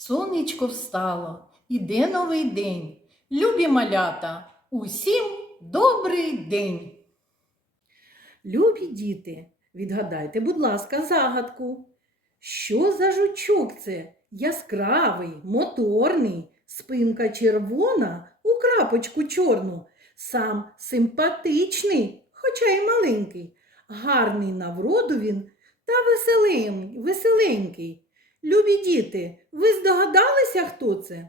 Сонечко встало, іде новий день. Любі малята, усім добрий день. Любі діти, відгадайте, будь ласка, загадку. Що за жучок це? Яскравий, моторний, спинка червона у крапочку чорну, сам симпатичний, хоча й маленький, гарний на вроду він та веселим, веселенький. Любі діти, ви здогадалися, хто це?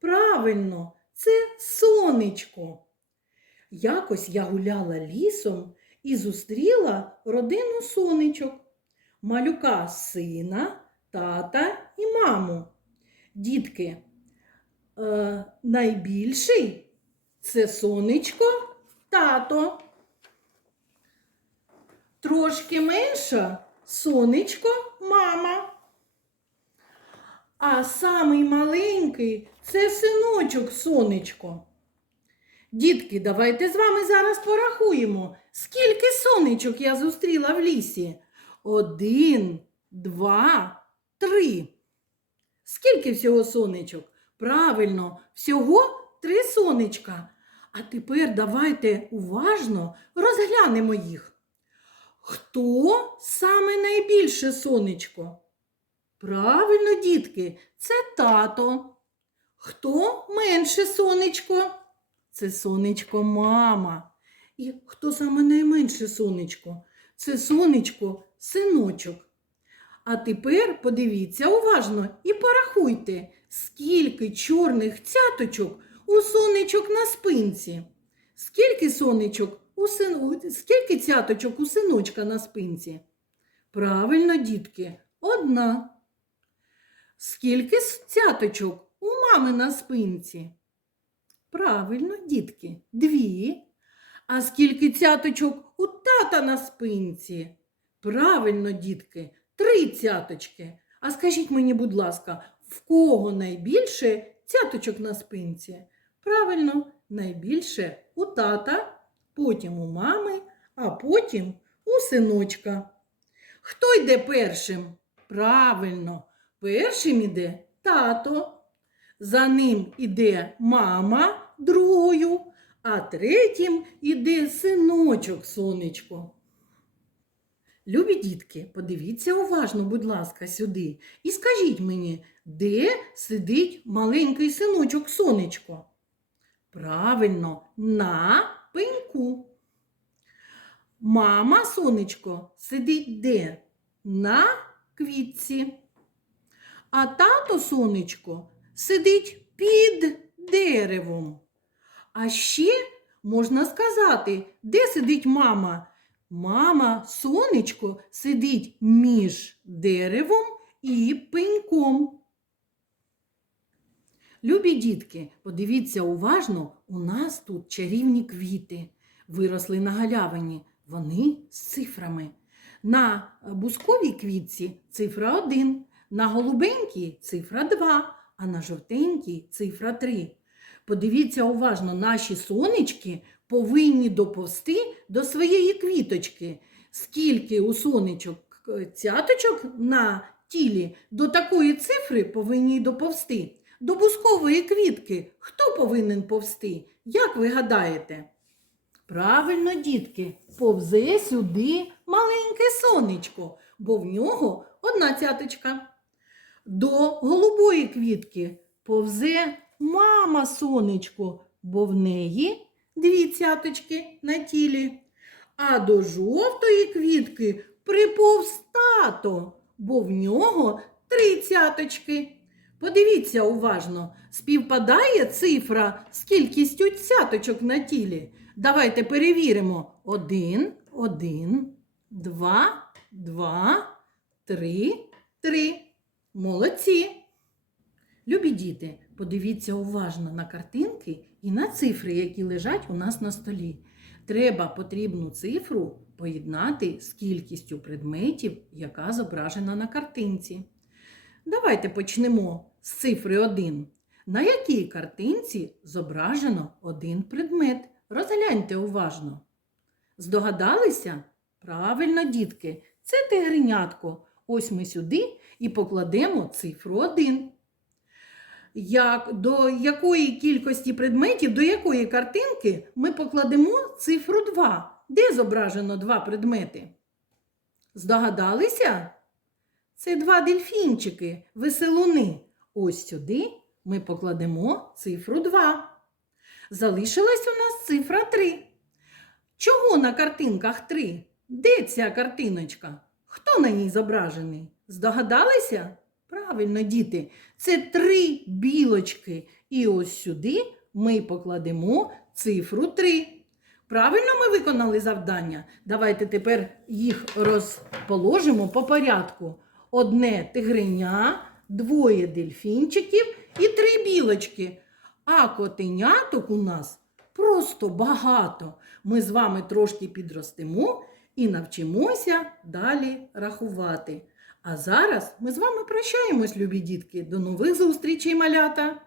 Правильно, це сонечко. Якось я гуляла лісом і зустріла родину сонечок, малюка сина, тата і маму. Дітки, е, найбільший це сонечко тато. Трошки менша сонечко мама. А самий маленький це синочок сонечко. Дітки, давайте з вами зараз порахуємо, скільки сонечок я зустріла в лісі. Один, два, три. Скільки всього сонечок? Правильно, всього три сонечка. А тепер давайте уважно розглянемо їх. Хто саме найбільше сонечко? Правильно, дітки, це тато. Хто менше сонечко? Це сонечко мама. І хто саме найменше сонечко? Це сонечко синочок. А тепер подивіться уважно і порахуйте, скільки чорних цяточок у сонечок на спинці. Скільки сонечок у син... скільки цяточок у синочка на спинці? Правильно, дітки, одна. Скільки цяточок у мами на спинці? Правильно, дітки, дві. А скільки цяточок у тата на спинці? Правильно, дітки, три цяточки. А скажіть мені, будь ласка, в кого найбільше цяточок на спинці? Правильно, найбільше у тата, потім у мами, а потім у синочка. Хто йде першим? Правильно, першим іде тато. За ним іде мама другою, а третім іде синочок сонечко. Любі дітки, подивіться уважно, будь ласка, сюди і скажіть мені, де сидить маленький синочок сонечко? Правильно, на пеньку. Мама сонечко сидить де? На квітці. А тато сонечко сидить під деревом. А ще можна сказати, де сидить мама? Мама сонечко сидить між деревом і пеньком. Любі дітки, подивіться уважно, у нас тут чарівні квіти. Виросли на галявині. Вони з цифрами. На бусковій квітці цифра 1, на голубенькій цифра 2, а на жовтенькій цифра 3. Подивіться уважно, наші сонечки повинні доповсти до своєї квіточки. Скільки у сонечок е, цяточок на тілі до такої цифри повинні доповсти. До бускової квітки хто повинен повсти? Як ви гадаєте? Правильно, дітки, повзе сюди маленьке сонечко, бо в нього одна цяточка. До голубої квітки повзе мама сонечко, бо в неї дві цяточки на тілі. А до жовтої квітки приповз тато, бо в нього три цяточки. Подивіться уважно, співпадає цифра з кількістю цяточок на тілі. Давайте перевіримо. Один, один, два, два, три, три. Молодці. Любі діти, подивіться уважно на картинки і на цифри, які лежать у нас на столі. Треба потрібну цифру поєднати з кількістю предметів, яка зображена на картинці. Давайте почнемо з цифри 1. На якій картинці зображено один предмет? Розгляньте уважно. Здогадалися? Правильно, дітки, це тигренятко. Ось ми сюди і покладемо цифру 1. як, до якої кількості предметів, до якої картинки ми покладемо цифру 2. Де зображено два предмети? Здогадалися? Це два дельфінчики, веселуни. Ось сюди ми покладемо цифру 2. Залишилась у нас цифра 3. Чого на картинках 3? Де ця картиночка? Хто на ній зображений? Здогадалися? Правильно, діти, це три білочки. І ось сюди ми покладемо цифру 3. Правильно ми виконали завдання? Давайте тепер їх розположимо по порядку. Одне тигриня, двоє дельфінчиків і три білочки. А котеняток у нас просто багато. Ми з вами трошки підростемо і навчимося далі рахувати. А зараз ми з вами прощаємось, любі дітки. До нових зустрічей, малята!